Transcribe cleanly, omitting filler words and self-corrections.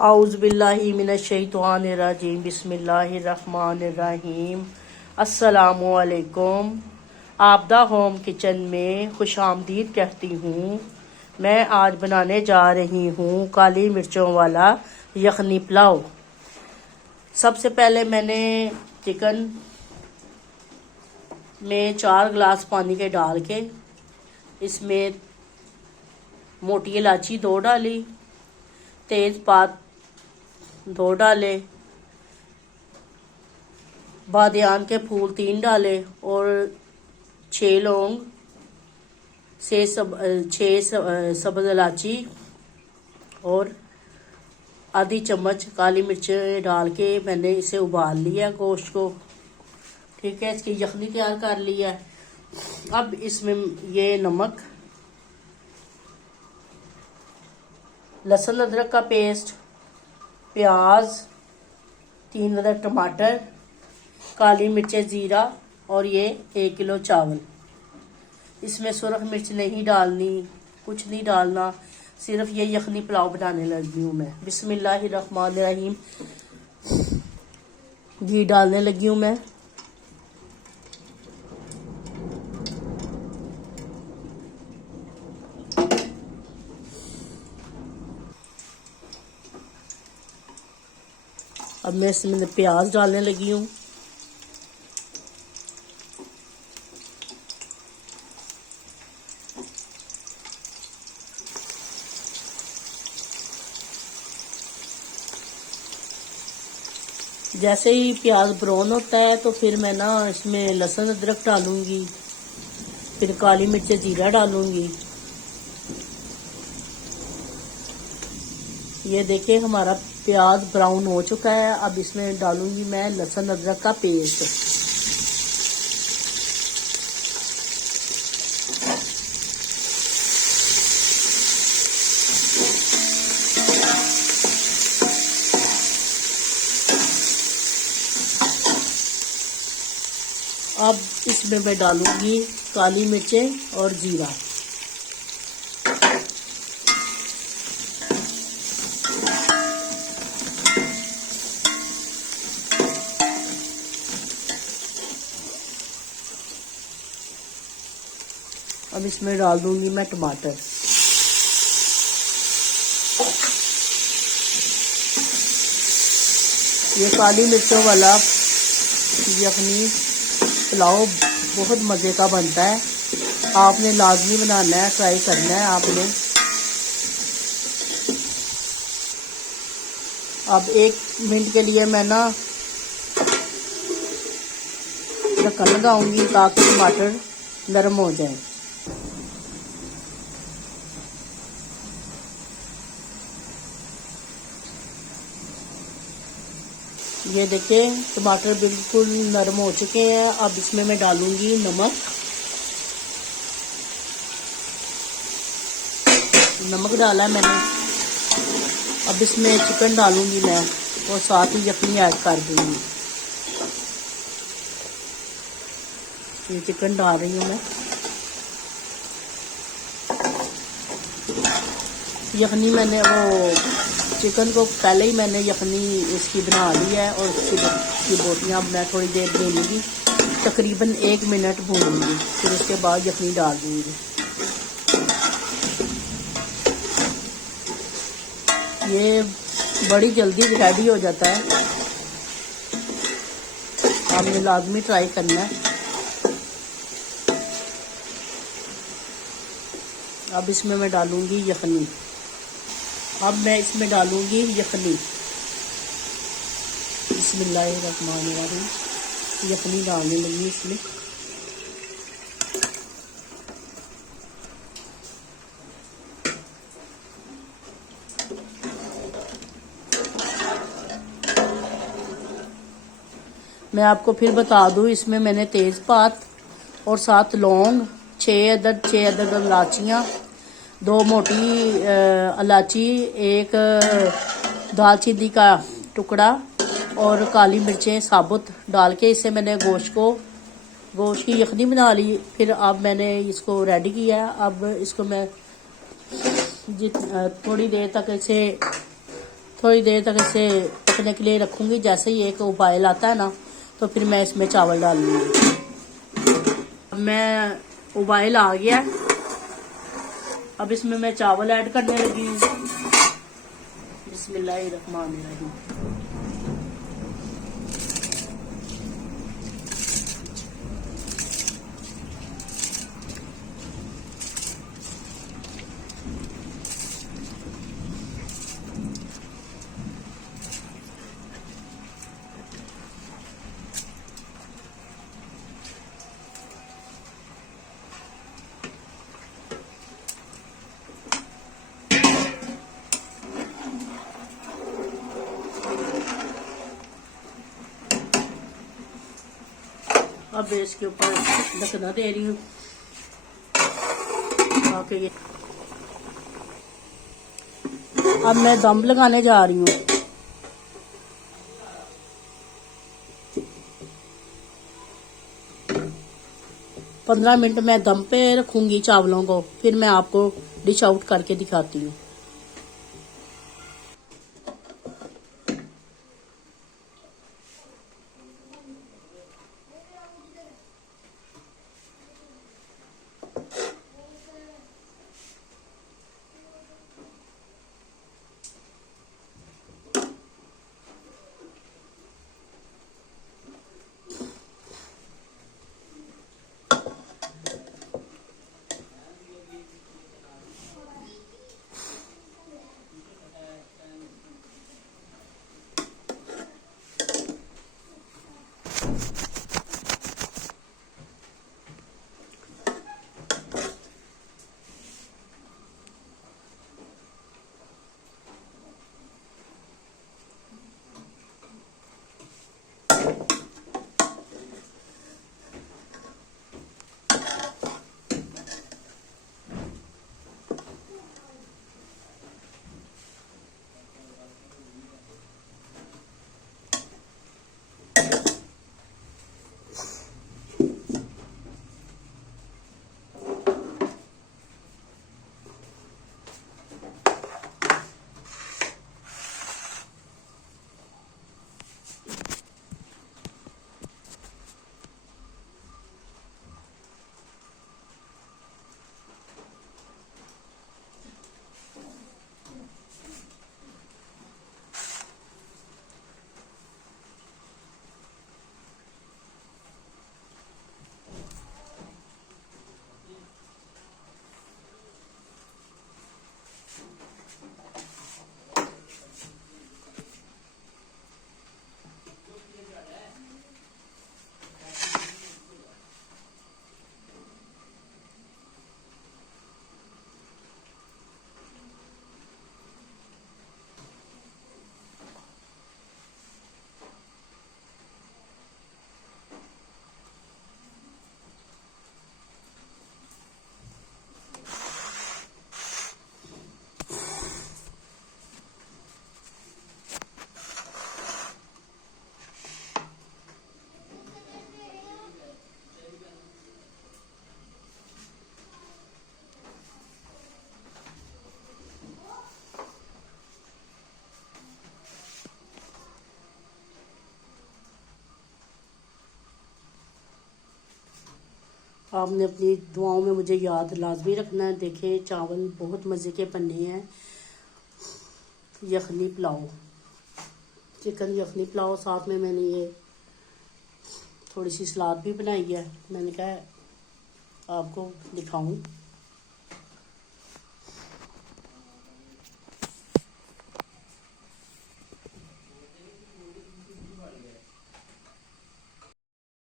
आउज़ुबिल्लाहि मिनश्शैतानिर्रजीम बिस्मिल्लाहिर्रहमानिर्रहीम। अस्सलामुअलैकुम। आपदा होम किचन में खुश आमदीद कहती हूँ। मैं आज बनाने जा रही हूँ काली मिर्चों वाला यखनी पुलाव। सबसे पहले मैंने चिकन में 4 गिलास पानी के डाल के इसमें मोटी इलायची 2 डाली, तेज़पात 2 डाले, बादियान के फूल 3 डाले और 6 लौंग, 6 सब्ज़ इलायची और आधी चम्मच काली मिर्च डाल के मैंने इसे उबाल लिया गोश्त को। ठीक है, इसकी यखनी तैयार कर लिया है। अब इसमें ये नमक, लहसुन अदरक का पेस्ट, प्याज, 3 अदद टमाटर, काली मिर्चें, ज़ीरा और ये 1 किलो चावल। इसमें सुरख मिर्च नहीं डालनी, कुछ नहीं डालना, सिर्फ ये यखनी पुलाव बनाने लगी हूँ मैं। बिस्मिल्लाहिर्रहमानिर्रहीम। घी डालने लगी हूँ मैं। अब मैं इसमें प्याज डालने लगी हूँ। जैसे ही प्याज ब्राउन होता है तो फिर मैं ना इसमें लहसुन अदरक डालूंगी, फिर काली मिर्च जीरा डालूंगी। ये देखिए हमारा प्याज ब्राउन हो चुका है। अब इसमें डालूंगी मैं लहसुन अदरक का पेस्ट। अब इसमें मैं डालूंगी काली मिर्चें और जीरा। अब इसमें डाल दूंगी मैं टमाटर। ये काली मिर्चों वाला यखनी पुलाव बहुत मज़े का बनता है। आपने लाजमी बनाना है, ट्राई करना है आपने। अब 1 मिनट के लिए मैं ना ढक्कन लगाऊंगी ताकि टमाटर नरम हो जाए। ये देखिए टमाटर बिल्कुल नरम हो चुके हैं। अब इसमें मैं डालूंगी नमक। नमक डाला है मैंने। अब इसमें चिकन डालूंगी मैं और साथ ही यखनी ऐड कर दूंगी। ये चिकन डाल रही हूँ मैं। यखनी मैंने चिकन को पहले ही मैंने यखनी इसकी बना ली है और उसकी बोटियाँ अब मैं थोड़ी देर भूनूंगी, तकरीबन 1 मिनट भूनूंगी। फिर उसके बाद यखनी डाल दूंगी। ये बड़ी जल्दी रेडी हो जाता है, आपने लाजमी ट्राई करना है। अब इसमें मैं डालूंगी यखनी। अब मैं इसमें डालूंगी यखनी। बिस्मिल्लाहिर्रहमानिर्रहीम। यखनी डालने लगी इसमें। मैं आपको फिर बता दूं, इसमें मैंने तेज़पात और 7 लौंग, 6 अदद इलायचियाँ, 2 मोटी इलायची, 1 दालचीनी का टुकड़ा और काली मिर्चें साबुत डाल के इसे मैंने गोश्त की यखनी बना ली। फिर अब मैंने इसको रेडी किया। अब इसको मैं थोड़ी देर तक इसे थोड़ी देर तक इसे पकने के लिए रखूँगी। जैसे ही एक उबाल आता है ना तो फिर मैं इसमें चावल डाल लूँगी। अब मैं उबाल आ गया, अब इसमें मैं चावल ऐड करने लगी हूँ। बिस्मिल्लाहिर्रहमानिर्रहीम। अब इसके ऊपर ढकना दे रही हूँ ताकि ये, अब मैं दम लगाने जा रही हूँ। पंद्रह मिनट मैं दम पे रखूंगी चावलों को, फिर मैं आपको डिश आउट करके दिखाती हूँ। आपने अपनी दुआओं में मुझे याद लाजमी रखना है। देखें चावल बहुत मज़े के बने हैं। यखनी पुलाव, चिकन यखनी पुलाव, साथ में मैंने ये थोड़ी सी सलाद भी बनाई है। मैंने कहा आपको दिखाऊं।